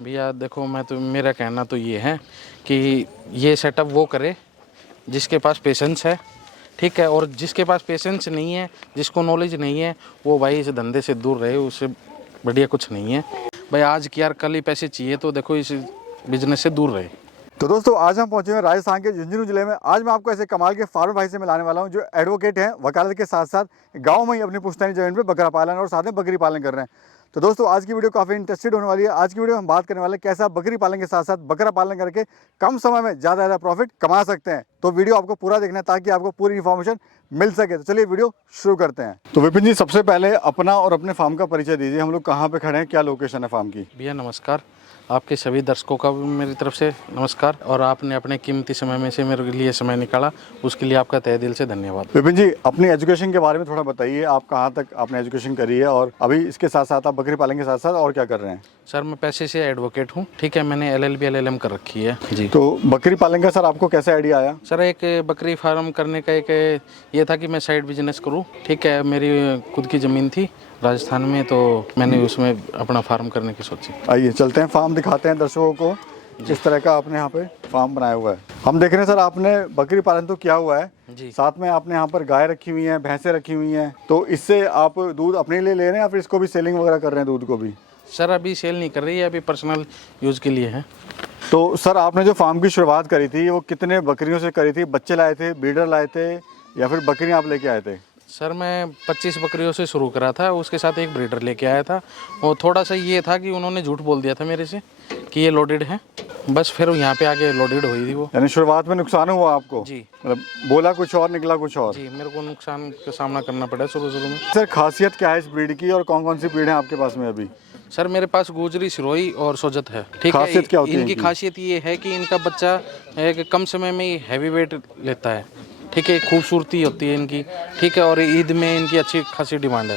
भैया देखो, मैं तो मेरा कहना तो ये है कि ये सेटअप वो करे जिसके पास पेशेंस है, ठीक है। और जिसके पास पेशेंस नहीं है, जिसको नॉलेज नहीं है, वो भाई इस धंधे से दूर रहे, उससे बढ़िया कुछ नहीं है भाई। आज की यार कल ही पैसे चाहिए, तो देखो इस बिजनेस से दूर रहे। तो दोस्तों आज हम पहुंचे हैं राजस्थान के झुंझुनू जिले में। आज मैं आपको ऐसे कमाल के फार्मर भाई से मिलाने वाला हूं जो एडवोकेट हैं, वकालत के साथ साथ गांव में ही अपनी पुश्तैनी जमीन पे बकरा पालन और साथ में बकरी पालन कर रहे हैं। तो दोस्तों आज की वीडियो काफ़ी इंटरेस्टेड होने वाली है। आज की वीडियो में हम बात करने वाले हैं कैसे आप बकरी पालन के साथ साथ बकरा पालन करके कम समय में ज़्यादा प्रॉफिट कमा सकते हैं। तो वीडियो आपको पूरा देखना है ताकि आपको पूरी इन्फॉर्मेशन मिल सके। तो चलिए वीडियो शुरू करते हैं। तो विपिन जी, सबसे पहले अपना और अपने फार्म का परिचय दीजिए। हम लोग कहाँ पे खड़े हैं, क्या लोकेशन है फार्म की? भैया नमस्कार, आपके सभी दर्शकों का भी मेरी तरफ से नमस्कार। और आपने अपने कीमती समय में से मेरे लिए समय निकाला, उसके लिए आपका तहे दिल से धन्यवाद। विपिन जी, अपनी एजुकेशन के बारे में थोड़ा बताइए। आप कहाँ तक आपने एजुकेशन करी है और अभी इसके साथ साथ आप बकरी पालन के साथ साथ और क्या कर रहे हैं? सर मैं पैसे से एडवोकेट हूँ, ठीक है। मैंने LLB LLM कर रखी है जी। तो बकरी पालन का सर आपको कैसे आइडिया आया? सर एक बकरी फार्म करने का एक ये था कि मैं साइड बिजनेस करूँ, ठीक है। मेरी खुद की ज़मीन थी राजस्थान में, तो मैंने उसमें अपना फार्म करने की सोची। आइए चलते हैं, फार्म दिखाते हैं दर्शकों को जिस तरह का आपने यहाँ पे फार्म बनाया हुआ है। हम देख रहे हैं सर, आपने बकरी पालन तो किया हुआ है जी। साथ में आपने यहाँ पर गाय रखी हुई हैं, भैंसें रखी हुई हैं। तो इससे आप दूध अपने लिए ले रहे हैं या फिर इसको भी सेलिंग वगैरह कर रहे हैं दूध को भी? सर अभी सेल नहीं कर रही है, अभी पर्सनल यूज़ के लिए है। तो सर आपने जो फार्म की शुरुआत करी थी वो कितने बकरियों से करी थी? बच्चे लाए थे, ब्रीडर लाए थे या फिर बकरियाँ आप लेके आए थे? सर मैं 25 बकरियों से शुरू करा था, उसके साथ एक ब्रीडर लेके आया था। और थोड़ा सा ये था कि उन्होंने झूठ बोल दिया था मेरे से कि ये लोडेड है, बस फिर यहाँ पे आके लोडेड हुई थी वो। यानी शुरुआत में नुकसान हुआ आपको? जी। मतलब बोला कुछ और निकला कुछ और? जी, मेरे को नुकसान का सामना करना पड़ा शुरू में। सर खासियत क्या है इस ब्रीड की और कौन कौन सी ब्रीड है आपके पास में अभी? सर मेरे पास गुजरी, सिरोही और सोजत है, ठीक है। खासियत क्या होती है इनकी इनकी? खासियत ये है कि इनका बच्चा एक कम समय में ही हैवी वेट लेता है, ठीक है। खूबसूरती होती है इनकी, ठीक है। और ईद में इनकी अच्छी खासी डिमांड है।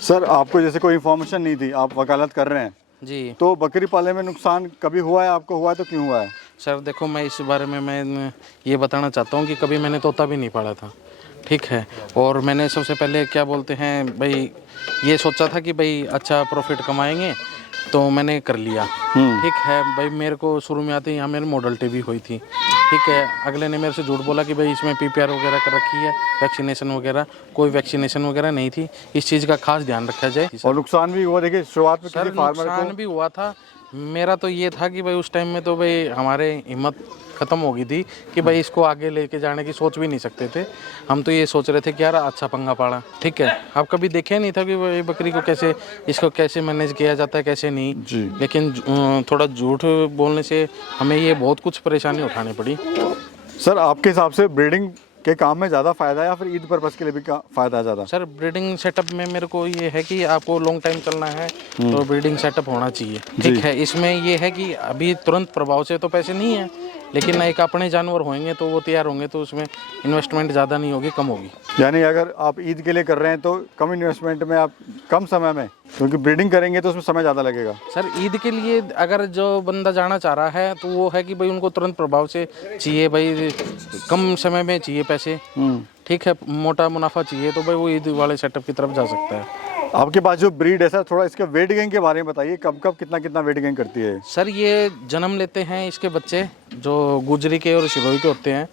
सर आपको जैसे कोई इन्फॉर्मेशन नहीं थी, आप वकालत कर रहे हैं जी। तो बकरी पालने में नुकसान कभी हुआ है आपको? हुआ है तो क्यों हुआ है? सर देखो, मैं इस बारे में मैं ये बताना चाहता हूँ कि कभी मैंने तोता भी नहीं पाला था, ठीक है। और मैंने सबसे पहले क्या बोलते हैं भाई, ये सोचा था कि भाई अच्छा प्रॉफिट कमाएंगे, तो मैंने कर लिया, ठीक है भाई। मेरे को शुरू में आते यहाँ मेरी मॉडल टीवी हुई थी, ठीक है। अगले ने मेरे से झूठ बोला कि भाई इसमें PPR वगैरह कर रखी है, वैक्सीनेशन वगैरह। कोई वैक्सीनेशन वगैरह नहीं थी, इस चीज़ का खास ध्यान रखा जाए। और नुकसान भी हुआ? देखिए शुरुआत में सर किसी फार्मर नुकसान को भी हुआ था। मेरा तो ये था कि भाई उस टाइम में तो भाई हमारे हिम्मत ख़त्म हो गई थी कि भाई इसको आगे लेके जाने की सोच भी नहीं सकते थे। हम तो ये सोच रहे थे कि यार अच्छा पंगा पाड़ा, ठीक है। आप कभी देखे नहीं था कि भाई बकरी को कैसे, इसको कैसे मैनेज किया जाता है, कैसे नहीं जी। लेकिन थोड़ा झूठ बोलने से हमें ये बहुत कुछ परेशानी उठानी पड़ी। सर आपके हिसाब से ब्रीडिंग के काम में ज़्यादा फायदा है या फिर ईद पर्पस के लिए भी फायदा है ज़्यादा? सर ब्रीडिंग सेटअप में मेरे को ये है कि आपको लॉन्ग टाइम चलना है तो ब्रीडिंग सेटअप होना चाहिए, ठीक है। इसमें ये है कि अभी तुरंत प्रभाव से तो पैसे नहीं है, लेकिन एक अपने जानवर होंगे तो वो तैयार होंगे तो उसमें इन्वेस्टमेंट ज़्यादा नहीं होगी, कम होगी। यानी अगर आप ईद के लिए कर रहे हैं तो कम इन्वेस्टमेंट में आप कम समय में, क्योंकि ब्रीडिंग करेंगे तो उसमें समय ज़्यादा लगेगा। सर ईद के लिए अगर जो बंदा जाना चाह रहा है तो वो है कि भाई उनको तुरंत प्रभाव से चाहिए, भाई कम समय में चाहिए पैसे, ठीक है, मोटा मुनाफा चाहिए, तो भाई वो ईद वाले सेटअप की तरफ जा सकता है। आपके पास जो ब्रीड है सर, थोड़ा इसके वेट गेन के बारे में बताइए। कब कब कितना कितना वेट गेन करती है? सर ये जन्म लेते हैं, इसके बच्चे जो गुजरी के और सिरोही के होते हैं,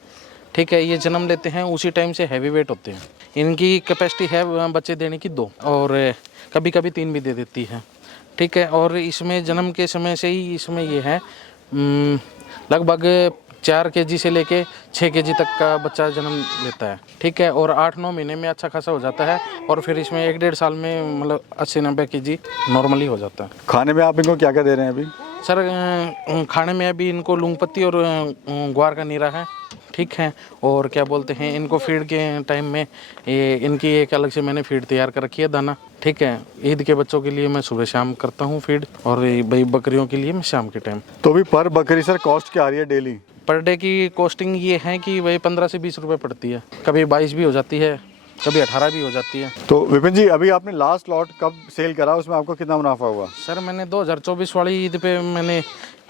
ठीक है, ये जन्म लेते हैं उसी टाइम से हैवी वेट होते हैं। इनकी कैपेसिटी है बच्चे देने की 2 और कभी कभी 3 भी दे देती है, ठीक है। और इसमें जन्म के समय से ही इसमें ये है लगभग 4 kg से लेके 6 kg तक का बच्चा जन्म लेता है, ठीक है। और 8-9 महीने में अच्छा खासा हो जाता है और फिर इसमें 1-1.5 साल में मतलब 80-90 kg नॉर्मली हो जाता है। खाने में आप इनको क्या क्या दे रहे हैं अभी? सर खाने में अभी इनको लूंग पत्ती और ग्वार का नीरा है, ठीक है। और क्या बोलते हैं, इनको फीड के टाइम में ये इनकी एक अलग से मैंने फीड तैयार कर रखी है, दाना, ठीक है। ईद के बच्चों के लिए मैं सुबह शाम करता हूँ फीड, और भाई बकरियों के लिए मैं शाम के टाइम। तो अभी पर बकरी सर कॉस्ट क्या आ रही है डेली? पर डे की कॉस्टिंग ये है कि भाई 15 से 20 रुपये पड़ती है, कभी 22 भी हो जाती है, कभी 18 भी हो जाती है। तो विपिन जी, अभी आपने लास्ट लॉट कब सेल करा, उसमें आपको कितना मुनाफा हुआ? सर मैंने 2024 वाली ईद पे मैंने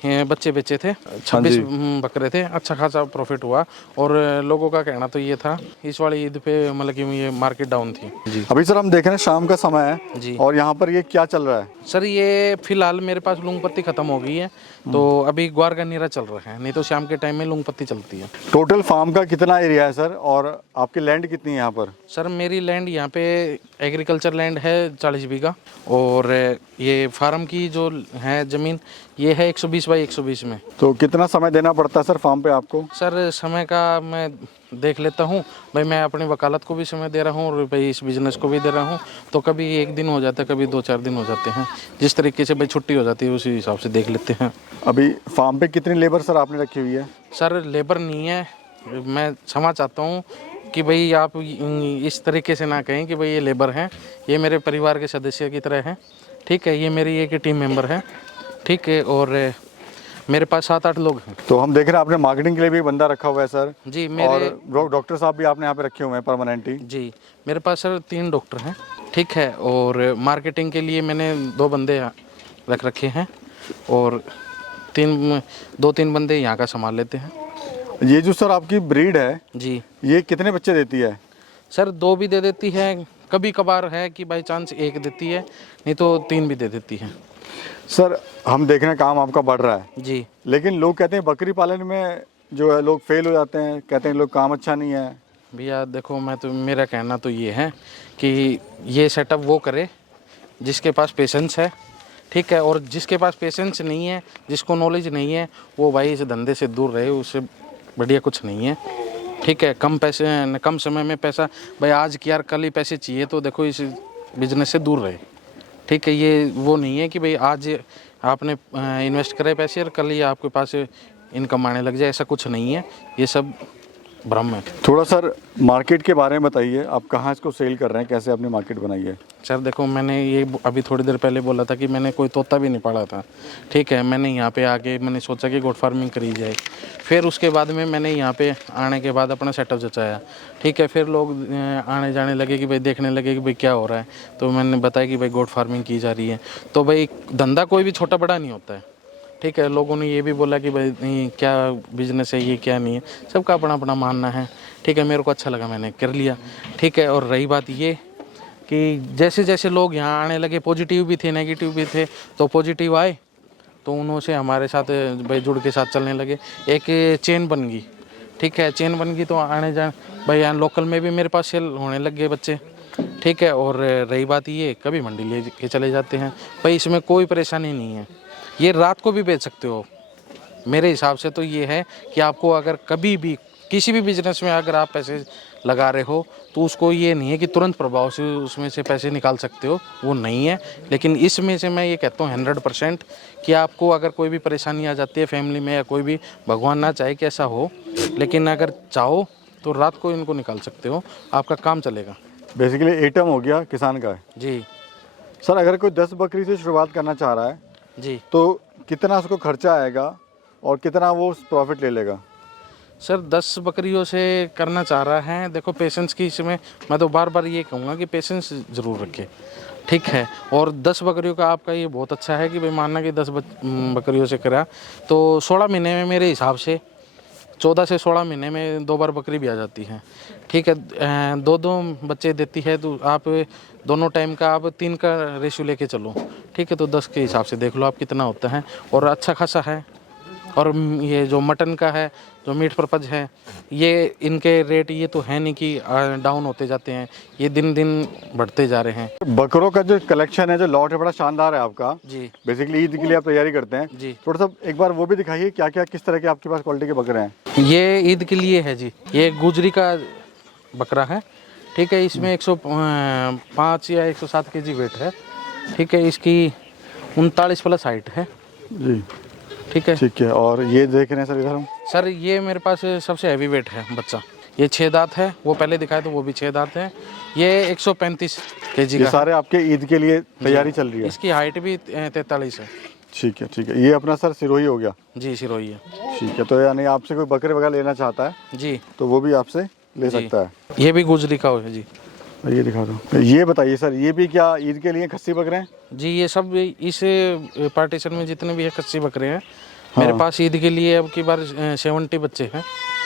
बच्चे बेचे थे, 26 बकरे थे, अच्छा खासा प्रॉफिट हुआ। और लोगों का कहना तो ये था इस वाली ईद पे मतलब कि ये मार्केट डाउन थी जी। अभी सर हम देख रहे हैं शाम का समय है जी और यहाँ पर ये क्या चल रहा है? सर, ये फिलहाल मेरे पास लूंग पत्ती खत्म हो गई है, तो अभी ग्वार का नीरा चल रहा है, नहीं तो शाम के टाइम में लूंग पत्ती चलती है। टोटल फार्म का कितना एरिया है सर और आपकी लैंड कितनी है यहाँ पर? सर मेरी लैंड यहाँ पे एग्रीकल्चर लैंड है 40 बीघा, और ये फार्म की जो है ज़मीन ये है 120 बाई 120 में। तो कितना समय देना पड़ता है सर फार्म पे आपको? सर समय का मैं देख लेता हूँ भाई, मैं अपनी वकालत को भी समय दे रहा हूँ और भाई इस बिज़नेस को भी दे रहा हूँ, तो कभी एक दिन हो जाता है, कभी 2-4 दिन हो जाते हैं, जिस तरीके से भाई छुट्टी हो जाती है उसी हिसाब से देख लेते हैं। अभी फार्म पे कितनी लेबर सर आपने रखी हुई है? सर लेबर नहीं है, मैं क्षमा चाहता हूँ कि भाई आप इस तरीके से ना कहें कि भाई ये लेबर हैं, ये मेरे परिवार के सदस्य की तरह हैं, ठीक है, ये मेरी एक टीम मेंबर है, ठीक है, और मेरे पास 7-8 लोग हैं। तो हम देख रहे हैं आपने मार्केटिंग के लिए भी बंदा रखा हुआ है सर जी मेरे, और डॉक्टर साहब भी आपने यहाँ पे रखे हुए हैं परमानेंटली? जी मेरे पास सर 3 डॉक्टर हैं, ठीक है, और मार्केटिंग के लिए मैंने 2 बंदे रख रखे हैं और 2-3 बंदे यहाँ का संभाल लेते हैं। ये जो सर आपकी ब्रीड है जी ये कितने बच्चे देती है? सर 2 भी दे देती है, कभी कभार है कि बाई चांस 1 देती है, नहीं तो 3 भी दे देती है। सर हम देख रहे हैं काम आपका बढ़ रहा है जी लेकिन लोग कहते हैं बकरी पालन में जो है लोग फेल हो जाते हैं, कहते हैं लोग काम अच्छा नहीं है। भैया देखो, मेरा कहना तो ये है कि ये सेटअप वो करे जिसके पास पेशेंस है, ठीक है, और जिसके पास पेशेंस नहीं है, जिसको नॉलेज नहीं है, वो भाई इस धंधे से दूर रहे, उससे बढ़िया कुछ नहीं है, ठीक है। कम समय में पैसा, भाई आज की यार कल ही पैसे चाहिए, तो देखो इस बिजनेस से दूर रहे, ठीक है। ये वो नहीं है कि भाई आज आपने इन्वेस्ट करे पैसे और कल ही आपके पास इनकम आने लग जाए, ऐसा कुछ नहीं है, ये सब भ्रम है। थोड़ा सर मार्केट के बारे में बताइए, आप कहाँ इसको सेल कर रहे हैं, कैसे आपने मार्केट बनाई है? सर देखो, मैंने ये अभी थोड़ी देर पहले बोला था कि मैंने कोई तोता भी नहीं पाला था, ठीक है। मैंने यहाँ पे आके मैंने सोचा कि गोट फार्मिंग करी जाए, फिर उसके बाद में मैंने यहाँ पे आने के बाद अपना सेटअप जचाया, ठीक है। फिर लोग आने जाने लगे कि भाई देखने लगे कि भाई क्या हो रहा है, तो मैंने बताया कि भाई गोट फार्मिंग की जा रही है। तो भाई धंधा कोई भी छोटा बड़ा नहीं होता है, ठीक है। लोगों ने ये भी बोला कि भाई नहीं क्या बिजनेस है, ये क्या नहीं है, सबका अपना अपना मानना है, ठीक है। मेरे को अच्छा लगा, मैंने कर लिया, ठीक है। और रही बात ये कि जैसे जैसे लोग यहाँ आने लगे, पॉजिटिव भी थे नेगेटिव भी थे, तो पॉजिटिव आए तो उन्होंने से हमारे साथ भाई जुड़ के साथ चलने लगे, एक चेन बन गई, ठीक है। चेन बन गई तो आने जाने भाई यहाँ लोकल में भी मेरे पास सेल होने लग गए बच्चे, ठीक है। और रही बात ये, कभी मंडी ले के चले जाते हैं भाई, इसमें कोई परेशानी नहीं है, ये रात को भी बेच सकते हो। मेरे हिसाब से तो ये है कि आपको अगर कभी भी किसी भी बिजनेस में अगर आप पैसे लगा रहे हो तो उसको ये नहीं है कि तुरंत प्रभाव से उसमें से पैसे निकाल सकते हो, वो नहीं है। लेकिन इसमें से मैं ये कहता हूँ 100% कि आपको अगर कोई भी परेशानी आ जाती है फैमिली में या कोई भी, भगवान ना चाहे कि ऐसा हो, लेकिन अगर चाहो तो रात को इनको निकाल सकते हो, आपका काम चलेगा। बेसिकली एटम हो गया किसान का है जी सर। अगर कोई 10 बकरी से शुरुआत करना चाह रहा है जी, तो कितना उसको खर्चा आएगा और कितना वो प्रॉफिट ले लेगा? सर 10 बकरियों से करना चाह रहा है, देखो पेशेंस की इसमें मैं तो बार बार ये कहूँगा कि पेशेंस ज़रूर रखें, ठीक है। और 10 बकरियों का आपका ये बहुत अच्छा है कि भाई मानना कि 10 बकरियों से करा तो 16 महीने में मेरे हिसाब से 14 से 16 महीने में 2 बार बकरी भी आ जाती है, ठीक है। 2-2 बच्चे देती है, तो आप दोनों टाइम का आप 3 का रेशियो लेके चलो, ठीक है। तो 10 के हिसाब से देख लो आप कितना होता है, और अच्छा खासा है। और ये जो मटन का है, जो मीट पर्पज है, ये इनके रेट ये तो है नहीं कि डाउन होते जाते हैं, ये दिन दिन बढ़ते जा रहे हैं। बकरों का जो कलेक्शन है, जो लॉट है, बड़ा शानदार है आपका जी बेसिकली ईद के लिए आप तैयारी करते हैं जी। थोड़ा सा एक बार वो भी दिखाइए, क्या क्या किस तरह के आपके पास क्वालिटी के बकरे हैं? ये ईद के लिए है जी, ये गुजरी का बकरा है, ठीक है। इसमें 105 या 107 kg वेट है, ठीक है। इसकी 39+ हाइट है जी, ठीक है। ठीक है। और ये देख रहे हैं सर इधर हम? सर ये मेरे पास सबसे हैवी वेट है बच्चा, ये 6 दांत है, वो पहले दिखाया तो वो भी 6 दांत है। ये 135 kg ये का। सारे आपके ईद के लिए तैयारी चल रही है? इसकी हाइट भी 43 है। ठीक है, ठीक है। ये अपना सर सिरोही हो गया? जी सिरोही है। ठीक है। तो यानी आपसे कोई बकरे वगैरह लेना चाहता है जी तो वो भी आपसे ले जी। सकता है? ये भी गुजरी का है जी। ये दिखा दो। ये बताइए सर, ये भी क्या ईद के लिए खस्सी बकरे हैं? जी ये सब इस पार्टीशन में जितने भी है खस्सी बकरे हैं, मेरे पास ईद के लिए अब की बार 70 बच्चे हैं,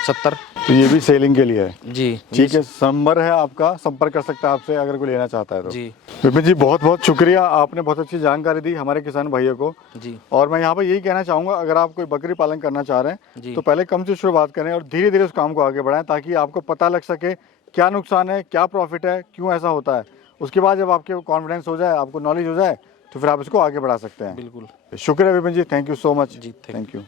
70। तो ये भी सेलिंग के लिए है। जी ठीक है, नंबर है आपका, संपर्क कर सकता है आपसे अगर कोई लेना चाहता है तो। जी विपिन जी बहुत बहुत शुक्रिया, आपने बहुत अच्छी जानकारी दी हमारे किसान भाइयों को। जी और मैं यहाँ पर यही कहना चाहूँगा, अगर आप कोई बकरी पालन करना चाह रहे हैं जी। तो पहले कम से शुरुआत करें और धीरे धीरे उस काम को आगे बढ़ाएं, ताकि आपको पता लग सके क्या नुकसान है, क्या प्रॉफिट है, क्यों ऐसा होता है। उसके बाद जब आपके कॉन्फिडेंस हो जाए, आपको नॉलेज हो जाए, तो फिर आप इसको आगे बढ़ा सकते हैं। बिल्कुल। शुक्रिया Vipin ji, thank you so much. जी, थैंक यू।